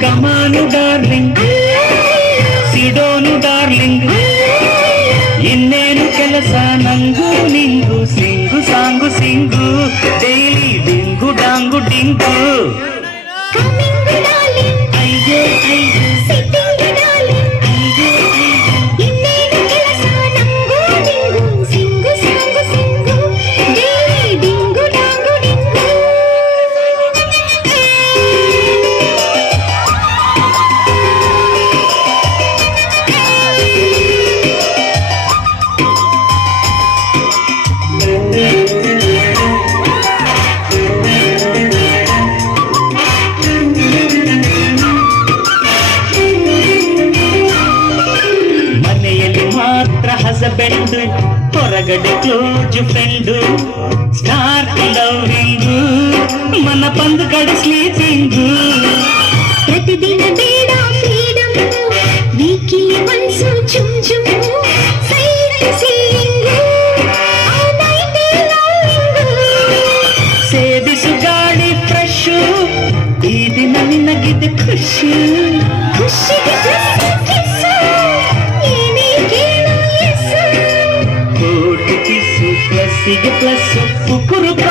ಕಮಾನು darling, ಸಿಡೋನು darling, ಇನ್ನೇನು ಕೆಲಸ ನಂಗೂ ನಿಂಗು, ಸಿಂಗು ಸಾಂಗು ಸಿಂಗು, ಡೈಲಿ ಡಿಂಗು ಡಾಂಗು ಡಿಂಗು. ಅಯ್ಯೋ ಅಯ್ಯೋ ಹಸಬೆಂಡು, ಹೊರಗಡೆ ಕ್ಲೋಜ್ ಫ್ರೆಂಡು, ಸ್ಟಾರ್ ಲವ್ವಿಂಗು, ಮನ ಬಂದು ಕಡೆ ಸ್ಲೀಪಿಂಗು. ಪ್ರತಿದಿನ ಬೇಡ ಫ್ರೀಡಮ್, ವೀಕಿಲಿ ಮನ್ಸು ಚುಮ್ ಚುಮ್, ಸೇದಿಸು ಗಾಳಿ ಫ್ರೆಶು, ಈ ದಿನ ನಿನಗಿದೆ ಖುಷಿ, ಖುಷಿಗೆ ಪ್ಲಸ್ಸಿಗೆ ಪ್ಲಸ್ ಕುರುಪ